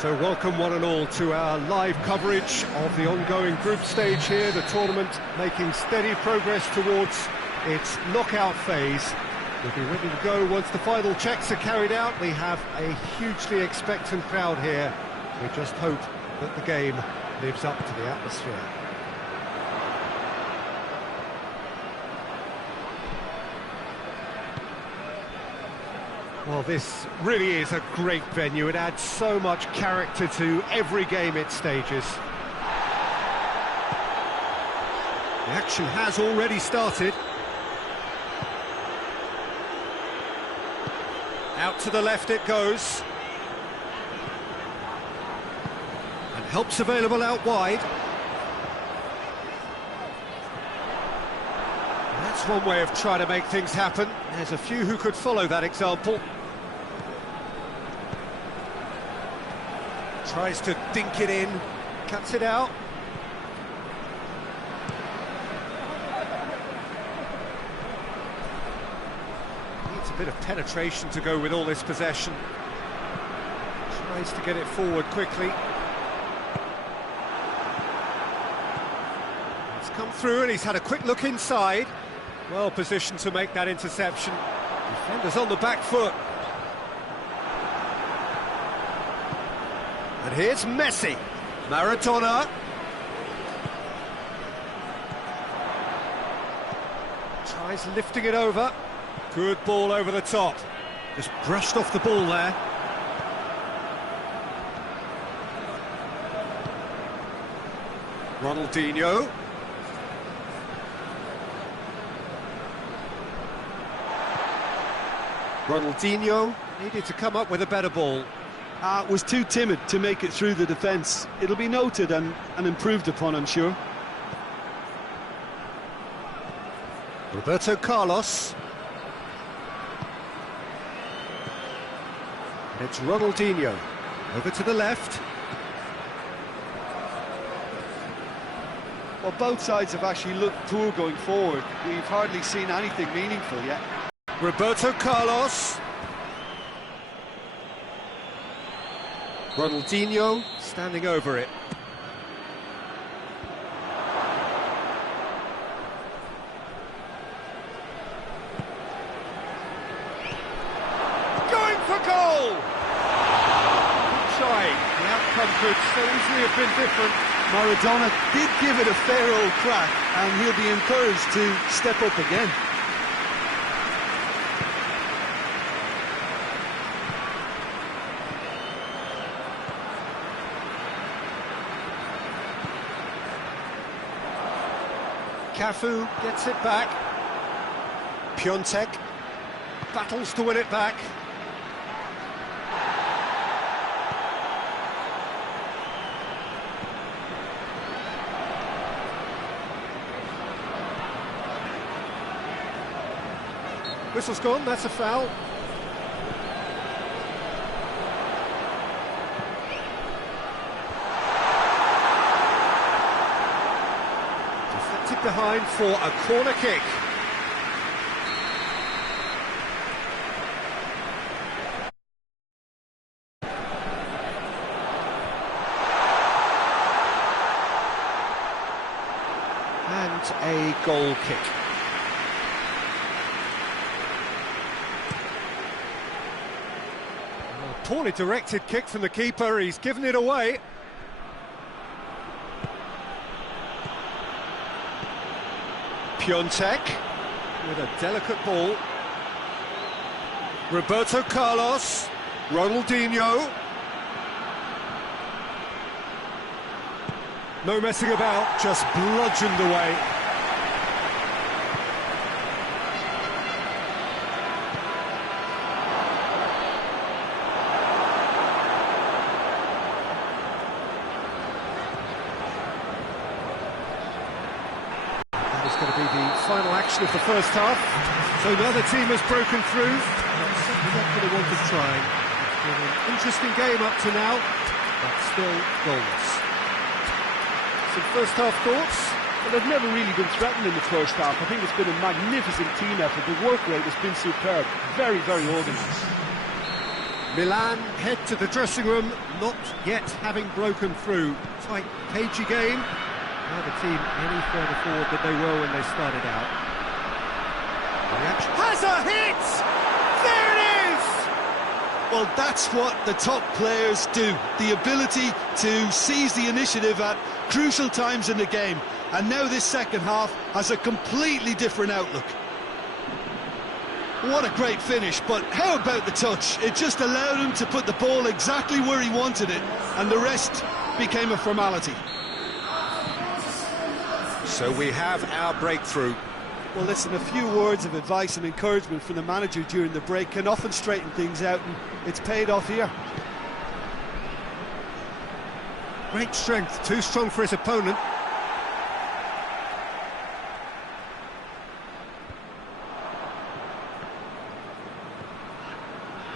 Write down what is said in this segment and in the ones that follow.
So welcome one and all to our live coverage of the ongoing group stage here, the tournament making steady progress towards its knockout phase. We'll be ready to go once the final checks are carried out. We have a hugely expectant crowd here. We just hope that the game lives up to the atmosphere. Well, this really is a great venue. It adds so much character to every game it stages. The action has already started. Out to the left it goes. And help's available out wide. That's one way of trying to make things happen. There's a few who could follow that example. Tries to dink it in, cuts it out. Needs a bit of penetration to go with all this possession. Tries to get it forward quickly. It's come through and he's had a quick look inside. Well positioned to make that interception. Defender's on the back foot. And here's Messi. Maradona. Tries lifting it over. Good ball over the top. Just brushed off the ball there. Ronaldinho. Ronaldinho needed to come up with a better ball. Was too timid to make it through the defence. It'll be noted and improved upon, I'm sure. Roberto Carlos. And it's Ronaldinho. Over to the left. Well, both sides have actually looked poor going forward. We've hardly seen anything meaningful yet. Roberto Carlos. Ronaldinho standing over it. Going for goal! Good try. The outcome could so easily have been different. Maradona did give it a fair old crack, and he'll be encouraged to step up again. Cafu gets it back. Piontek battles to win it back. Whistle's gone, that's a foul. Behind for a corner kick. And a goal kick. A poorly directed kick from the keeper, he's given it away. Piontek with a delicate ball. Roberto Carlos. Ronaldinho. No messing about, just bludgeoned away. Going to be the final action of the first half. So neither team has broken through. That's certainly not going to want to try. It's been an interesting game up to now, but still goalless. Some first half thoughts? Well, they've never really been threatened in the first half. I think it's been a magnificent team effort. The work rate has been superb. Very, very organised. Milan head to the dressing room, not yet having broken through. Tight, cagey game. Now the team any further forward than they were when they started out. Has a hit! There it is! Well, that's what the top players do. The ability to seize the initiative at crucial times in the game. And now this second half has a completely different outlook. What a great finish, but how about the touch? It just allowed him to put the ball exactly where he wanted it, and the rest became a formality. So we have our breakthrough. Well, listen, a few words of advice and encouragement from the manager during the break can often straighten things out, and it's paid off here. Great strength, too strong for his opponent.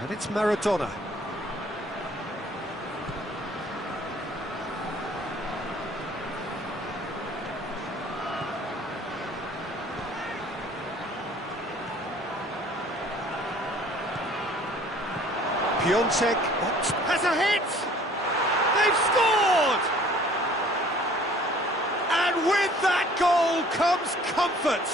And it's Maradona. Piontek has a hit! They've scored! And with that goal comes comfort.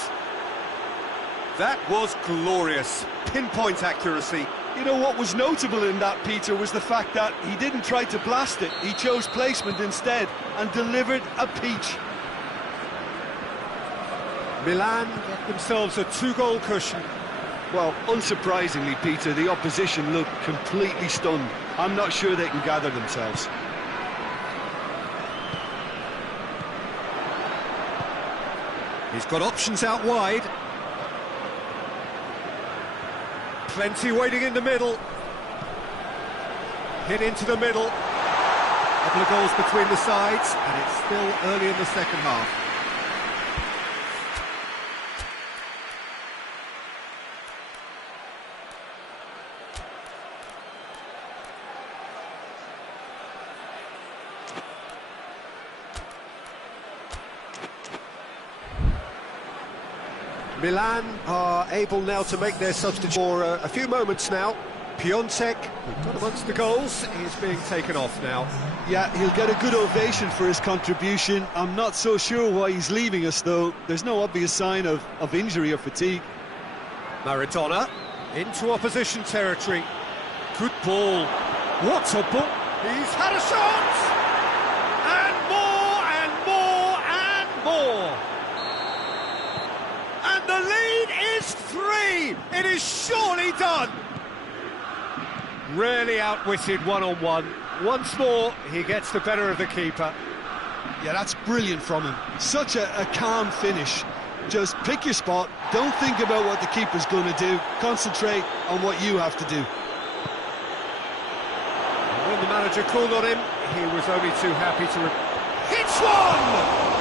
That was glorious. Pinpoint accuracy. You know, what was notable in that, Peter, was the fact that he didn't try to blast it. He chose placement instead and delivered a peach. Milan get themselves a 2-goal cushion. Well, unsurprisingly, Peter, the opposition looked completely stunned. I'm not sure they can gather themselves. He's got options out wide. Plenty waiting in the middle. Hit into the middle. Couple of goals between the sides, and it's still early in the second half. Milan are able now to make their substitution for a few moments now. Piontek, who got amongst the goals, is being taken off now. Yeah, he'll get a good ovation for his contribution. I'm not so sure why he's leaving us, though. There's no obvious sign of injury or fatigue. Maradona into opposition territory. Good ball. What a ball. He's had a shot! And more, and more, and more. And the lead is 3! It is surely done! Really outwitted one-on-one. Once more, he gets the better of the keeper. Yeah, that's brilliant from him. Such a calm finish. Just pick your spot, don't think about what the keeper's going to do, concentrate on what you have to do. And when the manager called on him, he was only too happy to... Hits one!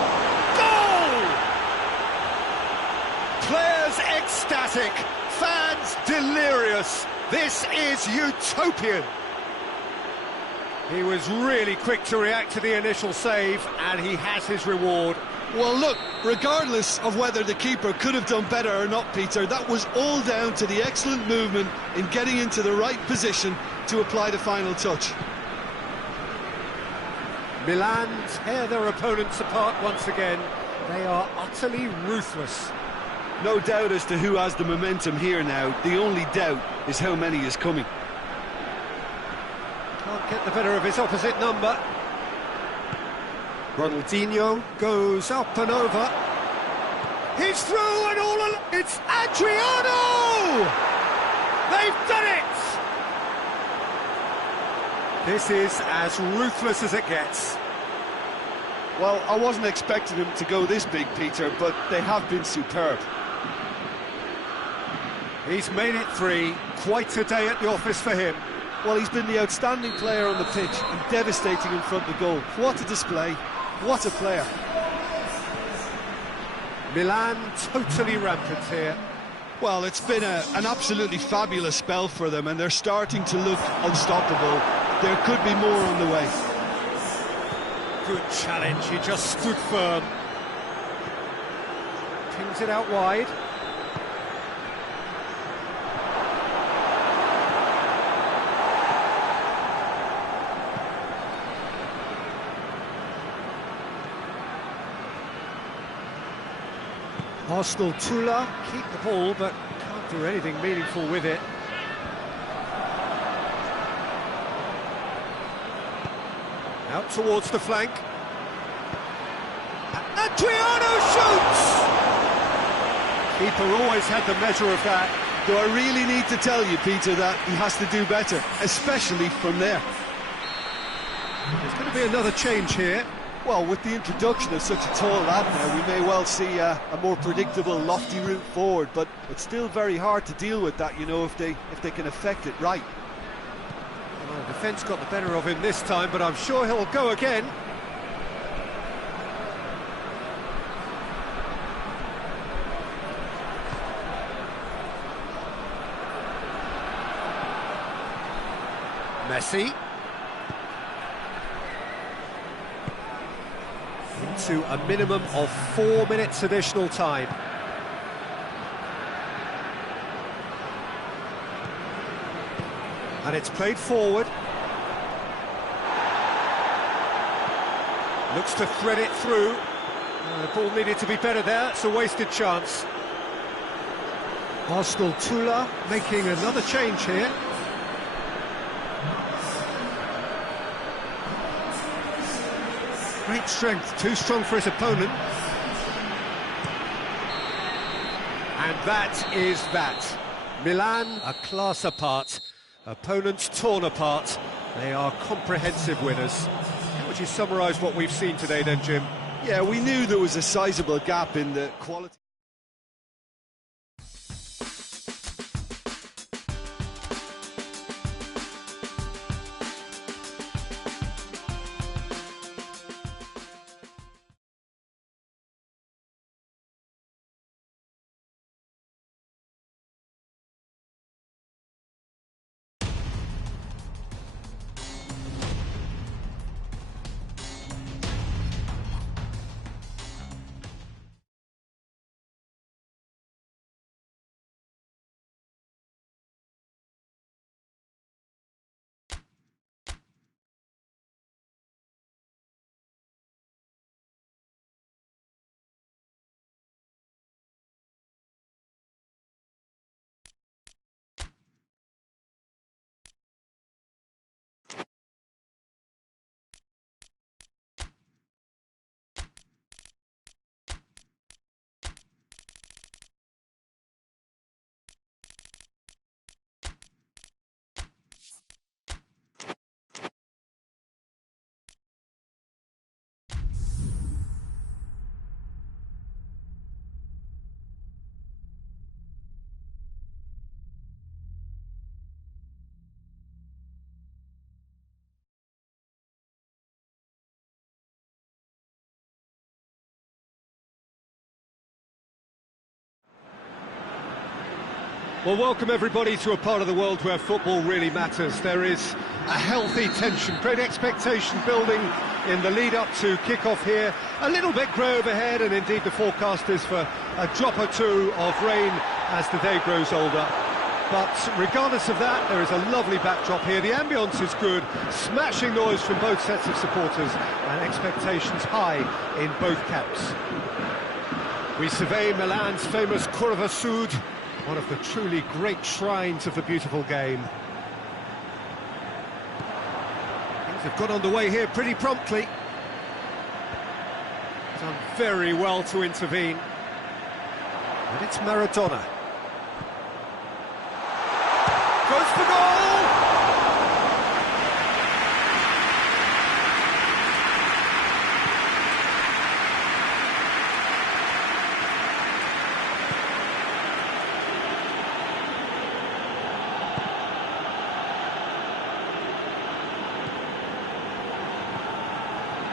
Players ecstatic, fans delirious. This is utopian. He was really quick to react to the initial save, and he has his reward. Well, look, regardless of whether the keeper could have done better or not, Peter, that was all down to the excellent movement in getting into the right position to apply the final touch. Milan tear their opponents apart once again. They are utterly ruthless. No doubt as to who has the momentum here now. The only doubt is how many is coming. Can't get the better of his opposite number. Ronaldinho goes up and over. He's through and all along. It's Adriano! They've done it! This is as ruthless as it gets. Well, I wasn't expecting them to go this big, Peter, but they have been superb. He's made it 3. Quite a day at the office for him. Well, he's been the outstanding player on the pitch and devastating in front of goal. What a display. What a player. Milan totally rampant here. Well, it's been an absolutely fabulous spell for them, and they're starting to look unstoppable. There could be more on the way. Good challenge, he just stood firm. Pings it out wide. Arsenal Tula keep the ball, but can't do anything meaningful with it. Out towards the flank. Adriano shoots! Keeper always had the measure of that. Do I really need to tell you, Peter, that he has to do better, especially from there? There's going to be another change here. Well, with the introduction of such a tall lad now, we may well see a more predictable, lofty route forward, but it's still very hard to deal with that, you know, if they can affect it right. Well, the defence got the better of him this time, but I'm sure he'll go again. Messi. Into a minimum of 4 minutes additional time. And it's played forward. Looks to thread it through. The ball needed to be better there, it's a wasted chance. Arsenal Tula making another change here. Great strength, too strong for his opponent. And that is that. Milan, a class apart. Opponents torn apart. They are comprehensive winners. How would you summarise what we've seen today then, Jim? Yeah, we knew there was a sizable gap in the quality. Well, welcome everybody to a part of the world where football really matters. There is a healthy tension, great expectation building in the lead-up to kick-off here. A little bit grey overhead, and indeed the forecast is for a drop or two of rain as the day grows older. But regardless of that, there is a lovely backdrop here. The ambience is good, smashing noise from both sets of supporters, and expectations high in both camps. We survey Milan's famous Curva Sud, one of the truly great shrines of the beautiful game. Things have got underway here pretty promptly. Done very well to intervene. And it's Maradona. Goes for goal!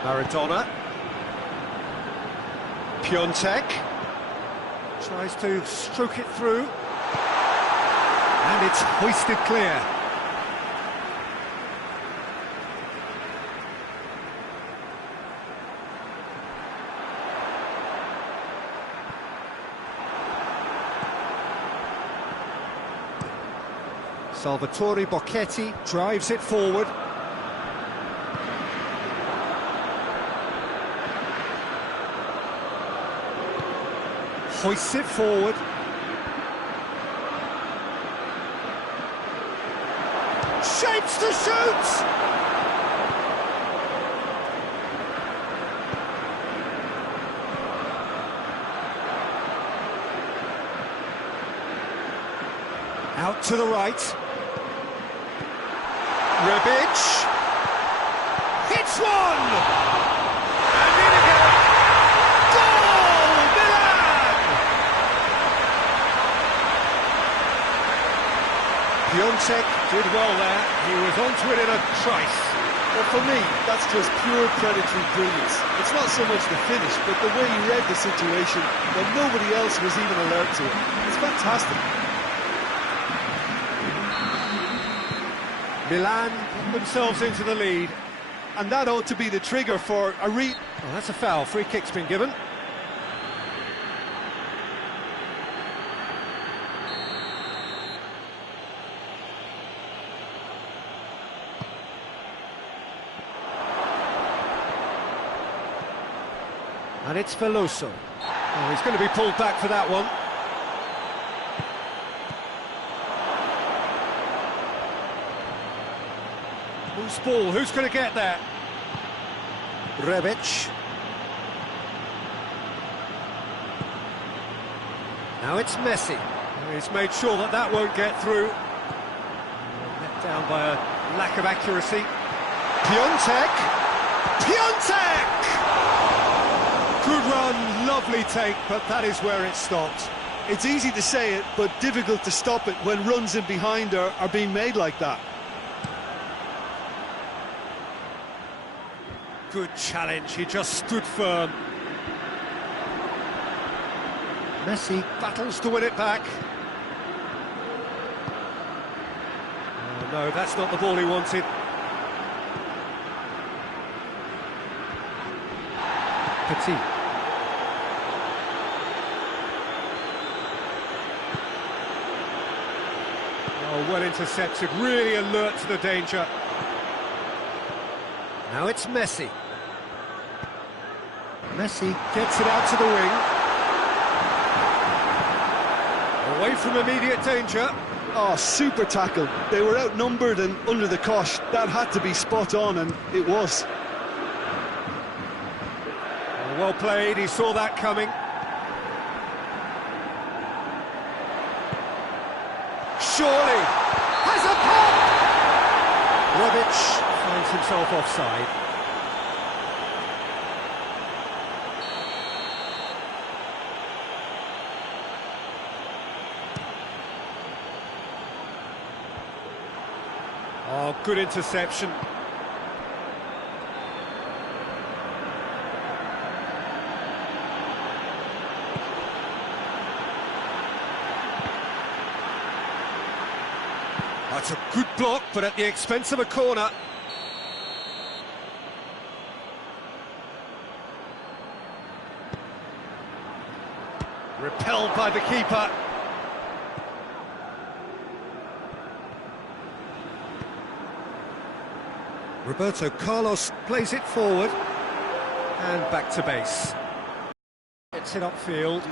Maradona. Piontek tries to stroke it through, and it's hoisted clear. Salvatore Bocchetti drives it forward. Hoists it forward. Shapes to shoot! Out to the right. Rebic. Hits one! And in again. Goal! Milan! Piontek did well there. He was onto it in a trice. Well, for me, that's just pure predatory brilliance. It's not so much the finish, but the way he read the situation when nobody else was even alert to it. It's fantastic. Milan put themselves into the lead. And that ought to be the trigger for a Oh, that's a foul. Free kick's been given. And it's Veloso. Oh, he's going to be pulled back for that one. Who's ball? Who's going to get there? Rebic. Now it's Messi. He's made sure that that won't get through. Let down by a lack of accuracy. Piontek. Piontek! Good run, lovely take, but that is where it stopped. It's easy to say it, but difficult to stop it when runs in behind are being made like that. Good challenge, he just stood firm. Messi battles to win it back. Oh, no, that's not the ball he wanted. Petit. Oh, well intercepted, really alert to the danger. Now it's Messi. Messi gets it out to the wing. Away from immediate danger. Oh, super tackle. They were outnumbered and under the cosh. That had to be spot on, and it was. Oh, well played, he saw that coming. Surely has a pop! Rebic finds himself offside. Oh, good interception. That's a good block, but at the expense of a corner. Repelled by the keeper. Roberto Carlos plays it forward. And back to base. Gets it upfield.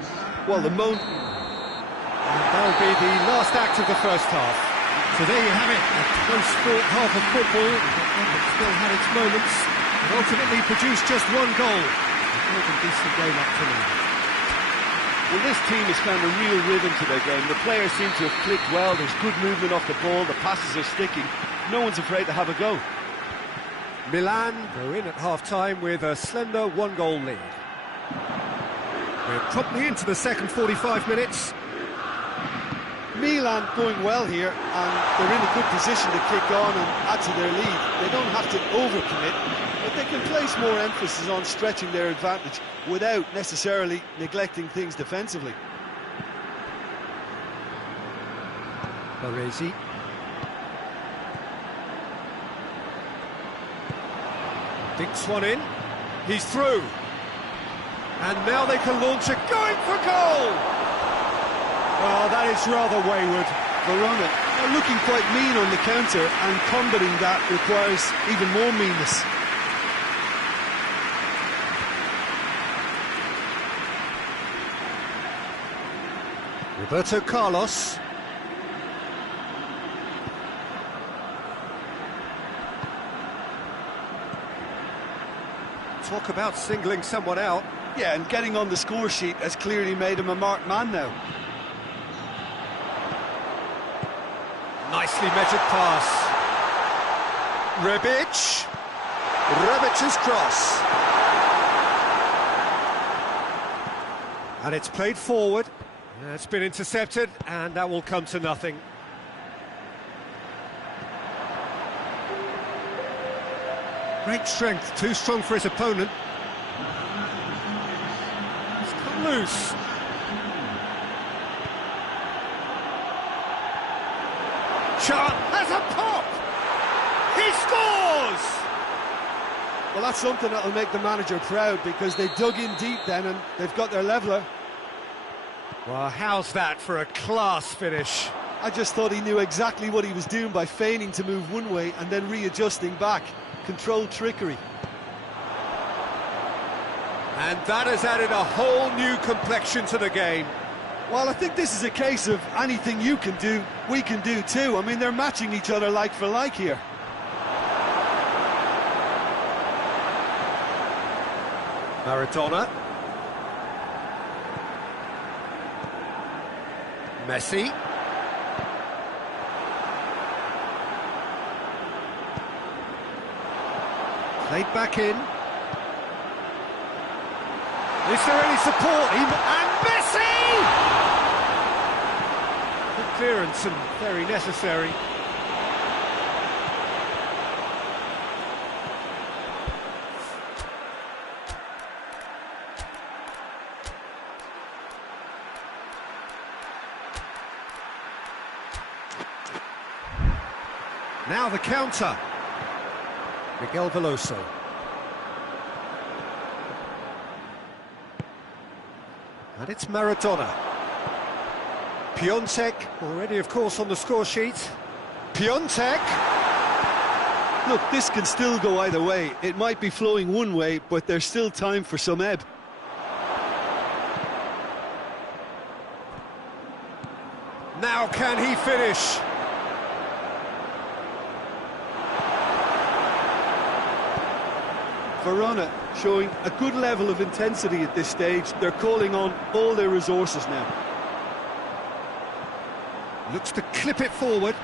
Well, the moment... And that'll be the last act of the first half. So there you have it, a close-fought half of football. It still had its moments, but ultimately produced just one goal. A more than decent game up to now. Well, this team has found a real rhythm to their game. The players seem to have clicked well. There's good movement off the ball. The passes are sticking. No one's afraid to have a go. Milan go in at half-time with a slender one-goal lead. We're promptly into the second 45 minutes. Milan going well here, and they're in a good position to kick on and add to their lead. They don't have to overcommit, but they can place more emphasis on stretching their advantage without necessarily neglecting things defensively. Baresi. Dinks one in. He's through. And now they can launch it, going for goal! Oh, that is rather wayward. Verona are looking quite mean on the counter, and combating that requires even more meanness. Roberto Carlos. Talk about singling someone out. Yeah, and getting on the score sheet has clearly made him a marked man now. Nicely measured pass. Rebic. Rebic's cross. And it's played forward. It's been intercepted, and that will come to nothing. Great strength, too strong for his opponent. It's come loose. Chart has a pop! He scores! Well, that's something that'll make the manager proud, because they dug in deep then and they've got their leveller. Well, how's that for a class finish? I just thought he knew exactly what he was doing by feigning to move one way and then readjusting back. Controlled trickery. And that has added a whole new complexion to the game. Well, I think this is a case of anything you can do, we can do too. I mean, they're matching each other like for like here. Maradona. Messi. Played back in. Is there any support? And Messi! Good clearance and very necessary. Now the counter. Miguel Veloso. And it's Maradona. Piontek, already of course on the score sheet. Piontek! Look, this can still go either way. It might be flowing one way, but there's still time for some ebb. Now can he finish? Verona showing a good level of intensity at this stage. They're calling on all their resources now. Looks to clip it forward.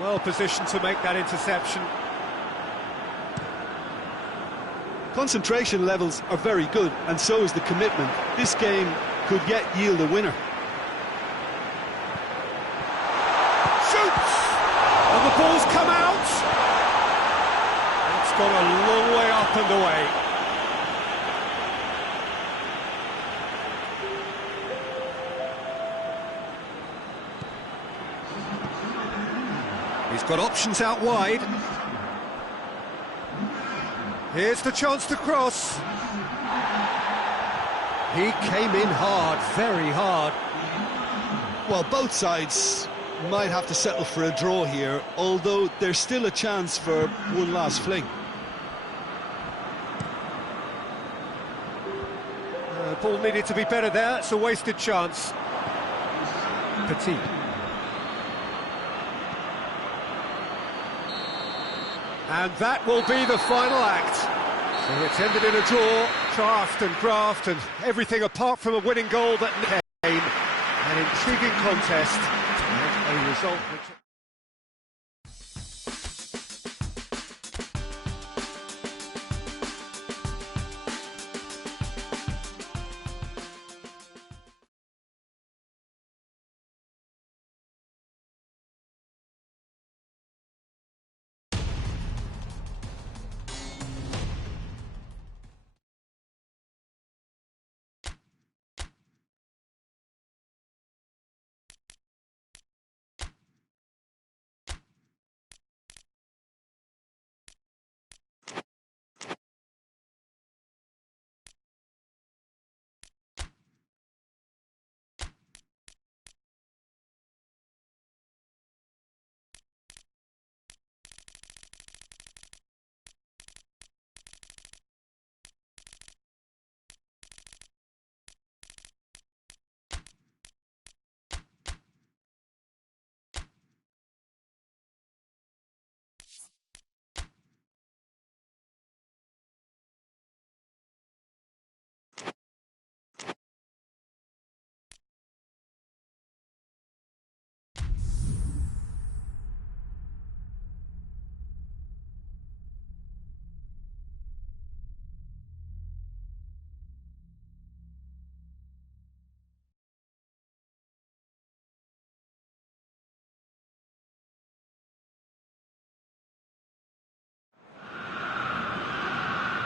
Well positioned to make that interception. Concentration levels are very good, and so is the commitment. This game could yet yield a winner. Shoots! And the ball's come out! It's gone a long way up and away. He's got options out wide. Here's the chance to cross. He came in hard, very hard. Well, both sides might have to settle for a draw here, although there's still a chance for one last fling. Ball needed to be better there, it's a wasted chance. Petit. And that will be the final act. So it's ended in a draw, craft and graft and everything apart from a winning goal that came. An intriguing contest and a result which...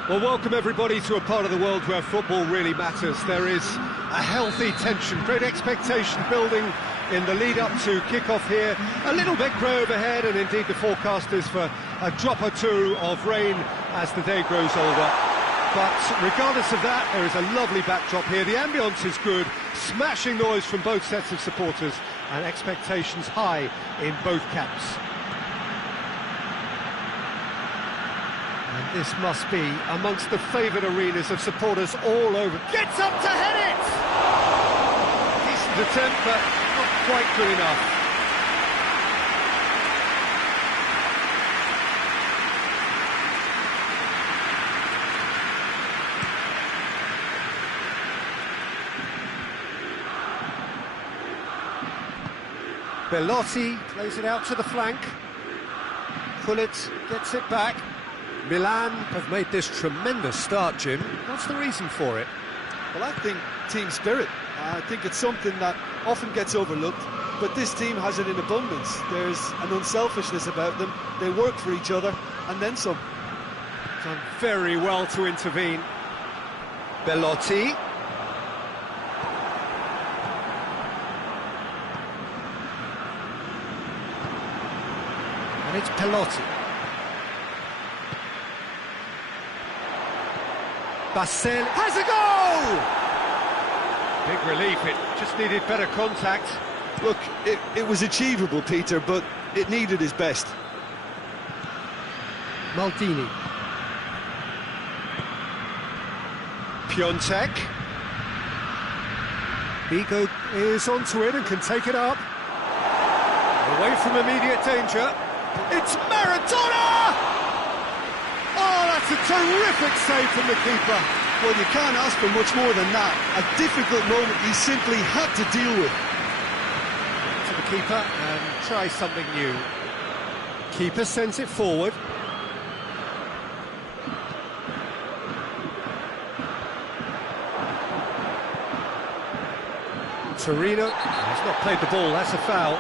Well, welcome everybody to a part of the world where football really matters. There is a healthy tension, great expectation building in the lead-up to kick-off here. A little bit grey overhead, and indeed the forecast is for a drop or two of rain as the day grows older. But regardless of that, there is a lovely backdrop here. The ambience is good, smashing noise from both sets of supporters, and expectations high in both camps. And this must be amongst the favoured arenas of supporters all over. Gets up to head it! Decent attempt, but not quite good enough. Belotti plays it out to the flank. Pullet gets it back. Milan have made this tremendous start, Jim. What's the reason for it? Well, I think team spirit. I think it's something that often gets overlooked, but this team has it in abundance. There's an unselfishness about them. They work for each other, and then some. Done very well to intervene. Belotti. And it's Pelotti. Basel has a goal! Big relief, it just needed better contact. Look, it was achievable, Peter, but it needed his best. Maldini. Piontek. Vigo is onto it and can take it up. Away from immediate danger. It's Maradona! Oh, that's a terrific save from the keeper. Well, you can't ask for much more than that. A difficult moment he simply had to deal with. To the keeper and try something new. Keeper sends it forward. Torino has not played the ball, that's a foul.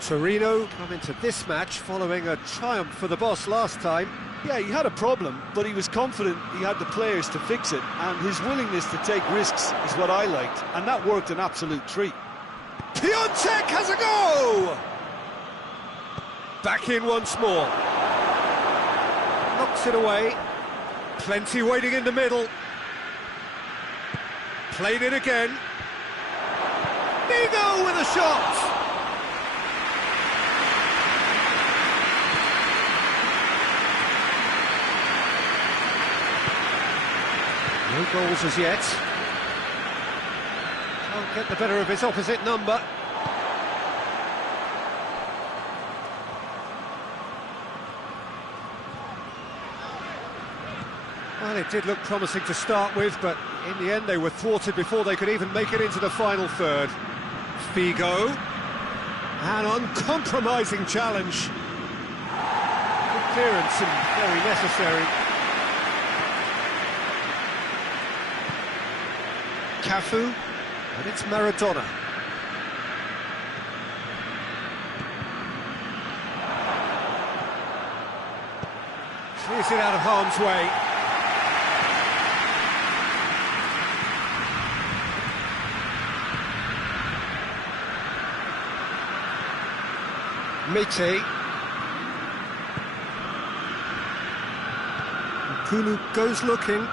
Torino come into this match following a triumph for the boss last time. Yeah, he had a problem, but he was confident he had the players to fix it, and his willingness to take risks is what I liked, and that worked an absolute treat. Piontek has a go! Back in once more. Knocks it away. Plenty waiting in the middle. Played it again. Vigo with a shot! No goals as yet. Can't get the better of his opposite number. Well, it did look promising to start with, but in the end they were thwarted before they could even make it into the final third. Figo. An uncompromising challenge. Good clearance and very necessary. Cafu, and it's Maradona. Clears it out of harm's way. Mite. Kulu goes looking.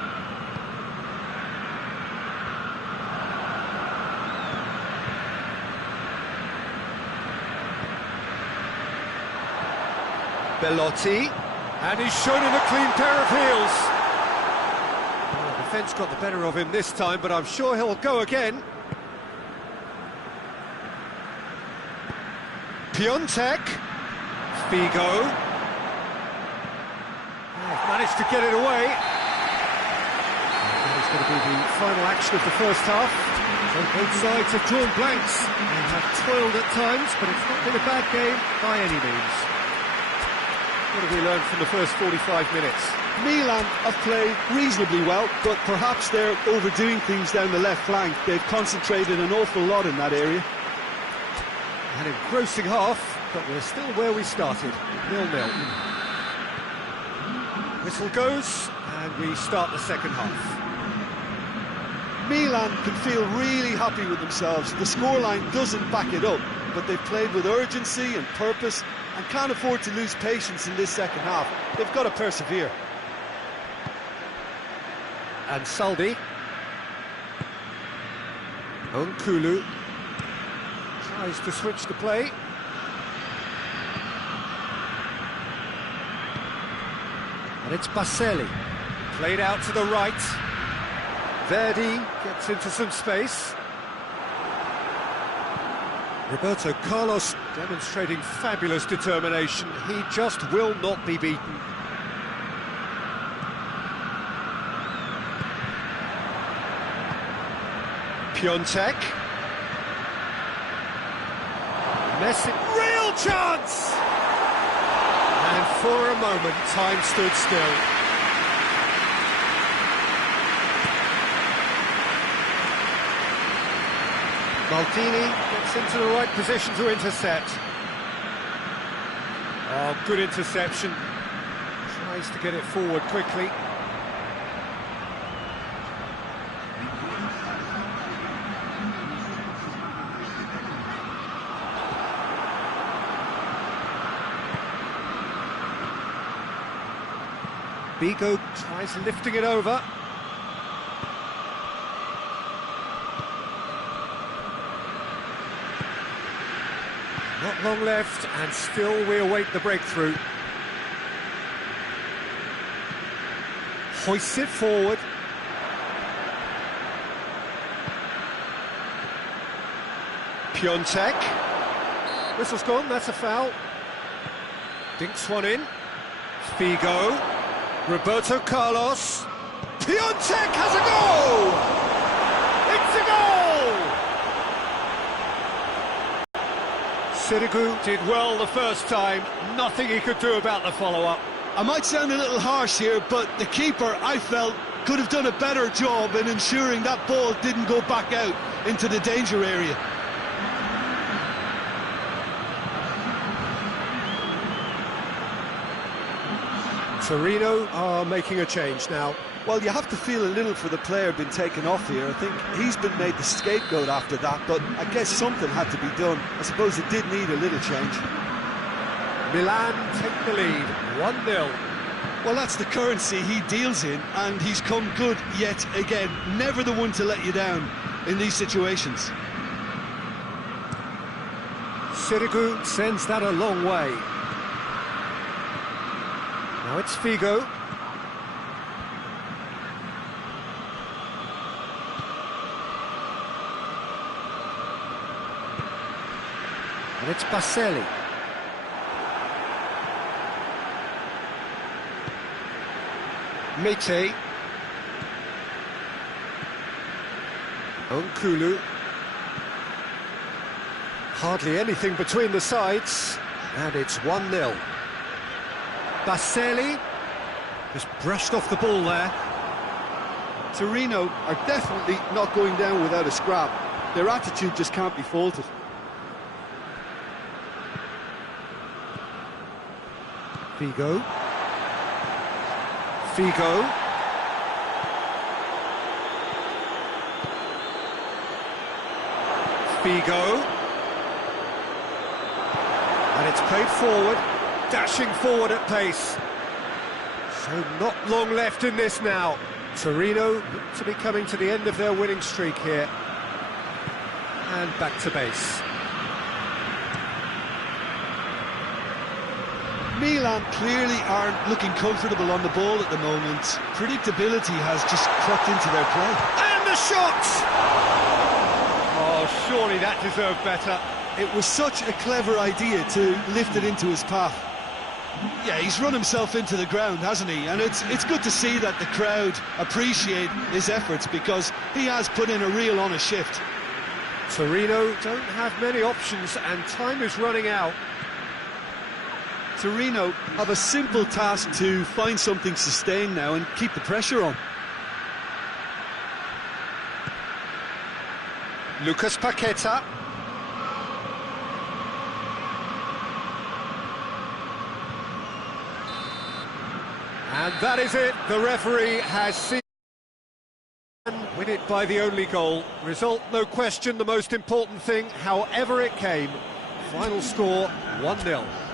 Belotti, and he's shown him a clean pair of heels. Well, the defence got the better of him this time, but I'm sure he'll go again. Piontek, Figo. They've managed to get it away. That is going to be the final action of the first half. So both sides have drawn blanks and have toiled at times, but it's not been a bad game by any means. What have we learned from the first 45 minutes? Milan have played reasonably well, but perhaps they're overdoing things down the left flank. They've concentrated an awful lot in that area. An engrossing half, but we're still where we started, 0-0. Whistle goes, and we start the second half. Milan can feel really happy with themselves. The scoreline doesn't back it up, but they've played with urgency and purpose and can't afford to lose patience in this second half. They've got to persevere. And Saldi. Nkulu tries to switch the play. And it's Baselli. Played out to the right. Verdi gets into some space. Roberto Carlos demonstrating fabulous determination. He just will not be beaten. Piontek. Messi, real chance! And for a moment, time stood still. Maldini gets into the right position to intercept. Oh, good interception. Tries to get it forward quickly. Vigo tries lifting it over. Not long left, and still we await the breakthrough. Hoists it forward. Piontek. Whistle's gone, that's a foul. Dinks one in. Figo. Roberto Carlos. Piontek has a goal! It's a goal! Sirigu did well the first time, nothing he could do about the follow-up. I might sound a little harsh here, but the keeper, I felt, could have done a better job in ensuring that ball didn't go back out into the danger area. Torino are making a change now. Well, you have to feel a little for the player being taken off here. I think he's been made the scapegoat after that, but I guess something had to be done. I suppose it did need a little change. Milan take the lead, 1-0. Well, that's the currency he deals in, and he's come good yet again. Never the one to let you down in these situations. Sirigu sends that a long way. Now it's Figo. And it's Baselli. Mete. Nkulu. Hardly anything between the sides. And it's 1-0. Baselli just brushed off the ball there. Torino are definitely not going down without a scrap. Their attitude just can't be faulted. Figo. Figo. Figo. And it's played forward. Dashing forward at pace. So not long left in this now. Torino look to be coming to the end of their winning streak here. And back to base. Milan clearly aren't looking comfortable on the ball at the moment. Predictability has just crept into their play. And the shot! Oh, surely that deserved better. It was such a clever idea to lift it into his path. Yeah, he's run himself into the ground, hasn't he? And it's good to see that the crowd appreciate his efforts, because he has put in a real honest shift. Torino don't have many options, and time is running out. Torino have a simple task to find something sustained now and keep the pressure on. Lucas Paqueta. And that is it. The referee has seen win it by the only goal. Result, no question, the most important thing, however it came. Final score, 1-0.